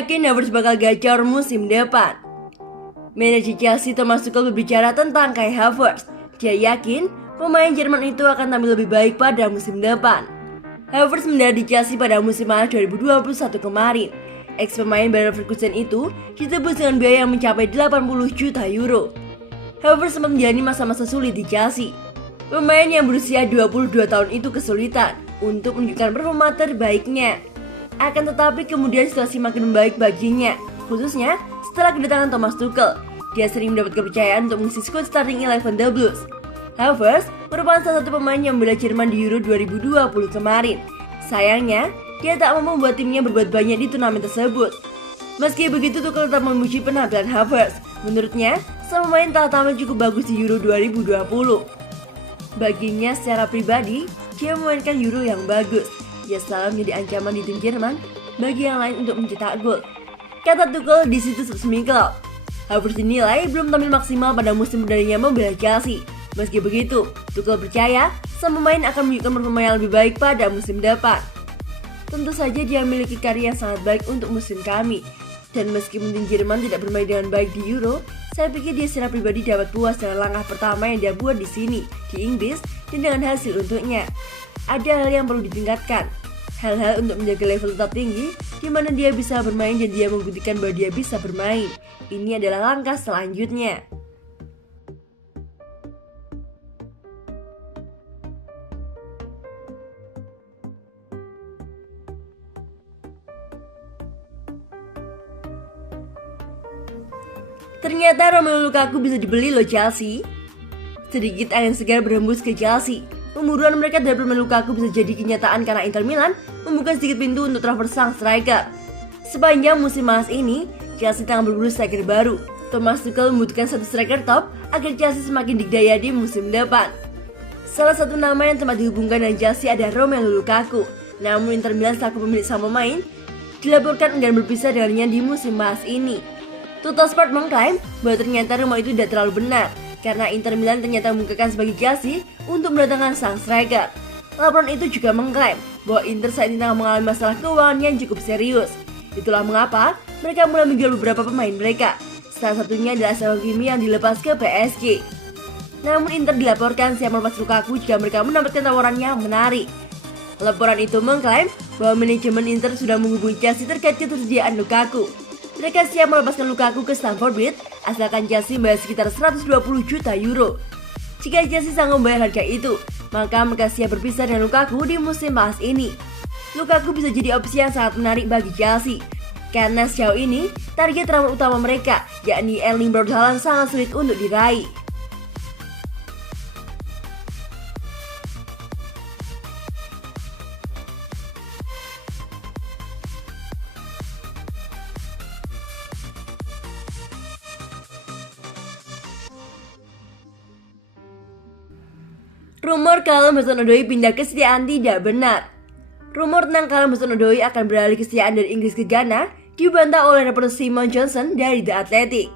yakin Havertz bakal gacor musim depan. Manajer Chelsea Thomas Tuchel berbicara tentang Kai Havertz. Dia yakin pemain Jerman itu akan tampil lebih baik pada musim depan. Havertz mendarat di Chelsea pada musim panas 2021 kemarin. Ex pemain Bayer Leverkusen itu ditebus dengan biaya yang mencapai 80 juta euro. Havertz sempat menjalani masa-masa sulit di Chelsea. Pemain yang berusia 22 tahun itu kesulitan untuk menunjukkan performa terbaiknya. Akan tetapi kemudian situasi makin membaik baginya, khususnya setelah kedatangan Thomas Tuchel. Dia sering mendapat kepercayaan untuk mengisi skuad starting 11 The Blues. Havertz merupakan salah satu pemain yang membela Jerman di Euro 2020 kemarin. Sayangnya, dia tak mampu membuat timnya berbuat banyak di turnamen tersebut. Meski begitu, Tuchel tetap memuji penampilan Havertz. Menurutnya, sang pemain telah tampil cukup bagus di Euro 2020. Baginya secara pribadi, dia memainkan Euro yang bagus. Dia selalu menjadi ancaman di tim Jerman bagi yang lain untuk mencetak gol, kata Tuchel di situs resmi klub. Havertz dinilai belum tampil maksimal pada musim perdananya membela Chelsea. Meski begitu, Tuchel percaya sang pemain akan menunjukkan performa yang lebih baik pada musim depan. Tentu saja dia memiliki karya yang sangat baik untuk musim kami. Dan meskipun tim Jerman tidak bermain dengan baik di Euro, saya pikir dia secara pribadi dapat puas dengan langkah pertama yang dia buat di sini, di Inggris, dan dengan hasil untuknya. Ada hal yang perlu ditingkatkan, hal-hal untuk menjaga level tetap tinggi, di mana dia bisa bermain dan dia membuktikan bahwa dia bisa bermain. Ini adalah langkah selanjutnya. Ternyata Romelu Lukaku bisa dibeli loh Chelsea. Sedikit angin segar berhembus ke Chelsea. Pemburuan mereka dari Romelu Lukaku bisa jadi kenyataan karena Inter Milan membuka sedikit pintu untuk transfer sang striker. Sepanjang musim panas ini, Chelsea tengah berburu striker baru. Thomas Tuchel membutuhkan satu striker top agar Chelsea semakin dikdaya di musim depan. Salah satu nama yang tempat dihubungkan dengan Chelsea adalah Romelu Lukaku. Namun Inter Milan selaku pemilik sang pemain dilaporkan enggan berpisah dengannya di musim panas ini. Tuttosport mengklaim bahwa ternyata rumor itu tidak terlalu benar karena Inter Milan ternyata membukakan sebagai Chelsea untuk mendatangkan sang striker. Laporan itu juga mengklaim bahwa Inter saat ini tengah mengalami masalah keuangan yang cukup serius. Itulah mengapa mereka mulai menjual beberapa pemain mereka. Salah satunya adalah Achraf Hakimi yang dilepas ke PSG. Namun Inter dilaporkan siap melepas Lukaku jika mereka mendapatkan tawaran yang menarik. Laporan itu mengklaim bahwa manajemen Inter sudah menghubungi Chelsea terkait ketersediaan Lukaku. Mereka siap melepaskan Lukaku ke Stamford Bridge asalkan Chelsea membayar sekitar 120 juta euro. Jika Chelsea sanggup membayar harga itu, maka mereka siap berpisah dengan Lukaku di musim panas ini. Lukaku bisa jadi opsi yang sangat menarik bagi Chelsea karena sejauh ini target transfer utama mereka yakni Erling Braut Haaland sangat sulit untuk diraih. Rumor kalau Hudson-Odoi pindah kesetiaan tidak benar. Rumor tentang kalau Hudson-Odoi akan beralih kesetiaan dari Inggris ke Ghana dibantah oleh reporter Simon Johnson dari The Athletic.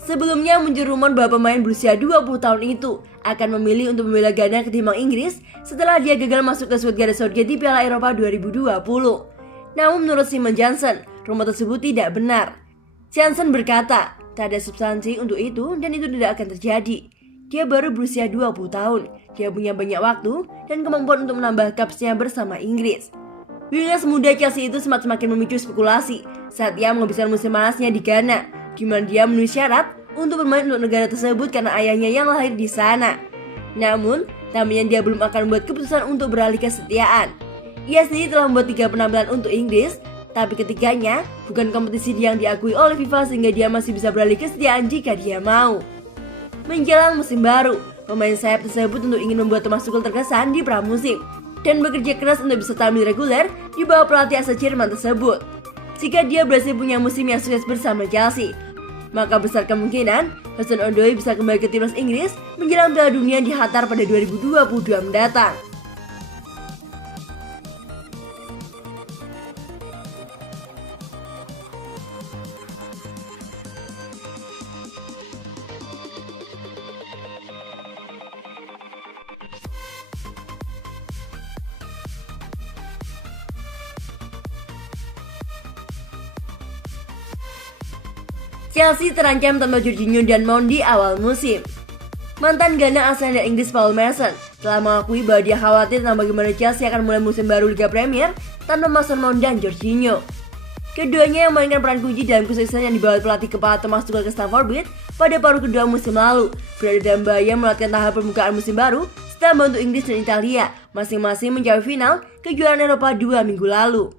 Sebelumnya muncul rumor bahwa pemain berusia 20 tahun itu akan memilih untuk membela Ghana ketimbang Inggris setelah dia gagal masuk ke skuad Gareth Southgate di Piala Eropa 2020. Namun menurut Simon Johnson, rumor tersebut tidak benar. Johnson berkata, tak ada substansi untuk itu dan itu tidak akan terjadi. Dia baru berusia 20 tahun, dia punya banyak waktu dan kemampuan untuk menambah kapsnya bersama Inggris. Wingers muda Chelsea itu semakin memicu spekulasi saat ia menghabiskan musim panasnya di Ghana, di mana dia memenuhi syarat untuk bermain untuk negara tersebut karena ayahnya yang lahir di sana. Namun, tampaknya dia belum akan membuat keputusan untuk beralih kesetiaan. Ia sendiri telah membuat 3 penampilan untuk Inggris, tapi ketiganya bukan kompetisi yang diakui oleh FIFA sehingga dia masih bisa beralih kesetiaan jika dia mau. Menjelang musim baru, pemain sayap tersebut tentu ingin membuat Thomas Tuchel terkesan di pramusim dan bekerja keras untuk bisa tampil reguler di bawah pelatih asal Jerman tersebut. Jika dia berhasil punya musim yang sukses bersama Chelsea, maka besar kemungkinan Hudson-Odoi bisa kembali ke timnas Inggris menjelang Piala Dunia di Qatar pada 2022 mendatang. Chelsea terancam tanpa Jorginho dan Mount di awal musim. Mantan gelandang Arsenal dan Inggris Paul Merson telah mengakui bahwa dia khawatir tentang bagaimana Chelsea akan mulai musim baru Liga Premier tanpa Mason Mount dan Jorginho. Keduanya yang memainkan peran kunci dalam kesuksesan yang dibawa pelatih kepala Thomas Tuchel ke Stamford Bridge pada paruh kedua musim lalu, berada dalam bahaya melewatkan tahap permukaan musim baru setelah membantu Inggris dan Italia masing-masing mencapai final kejuaraan Eropa 2 minggu lalu.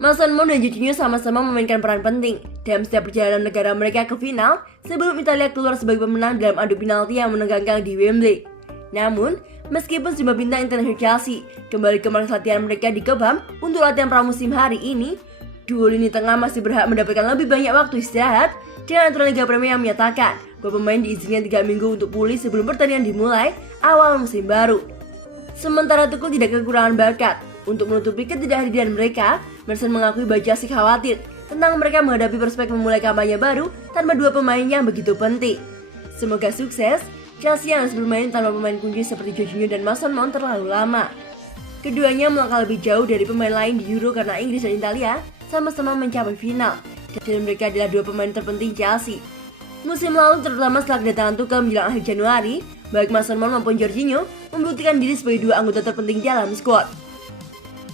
Mason Mount dan Jorginho sama-sama memainkan peran penting dalam setiap perjalanan negara mereka ke final sebelum Italia keluar sebagai pemenang dalam adu penalti yang menegangkan di Wembley. Namun, meskipun sejumlah bintang internasional Chelsea kembali ke markas latihan mereka di Cobham untuk latihan pramusim hari ini, duo lini tengah masih berhak mendapatkan lebih banyak waktu istirahat dengan aturan Liga Premier yang menyatakan bahwa pemain diizinkan 3 minggu untuk pulih sebelum pertandingan dimulai awal musim baru. Sementara Tuchel tidak kekurangan bakat. Untuk menutupi ketidakhadiran mereka, Merson mengakui bahwa Chelsea khawatir tentang mereka menghadapi prospek memulai kampanye baru tanpa dua pemain yang begitu penting. Semoga sukses, Chelsea yang harus bermain tanpa pemain kunci seperti Jorginho dan Mason Mount terlalu lama. Keduanya melangkah lebih jauh dari pemain lain di Euro karena Inggris dan Italia sama-sama mencapai final, dan mereka adalah dua pemain terpenting Chelsea. Musim lalu, terutama setelah kedatangan Tuchel menjelang akhir Januari, baik Mason Mount maupun Jorginho membuktikan diri sebagai dua anggota terpenting dalam skuad.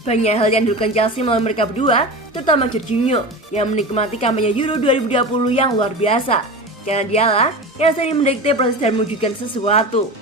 Banyak hal yang dilakukan Chelsea melalui mereka berdua, terutama Jorginho, yang menikmati kampanye Euro 2020 yang luar biasa. Karena dialah yang sering mendikte proses dan mewujudkan sesuatu.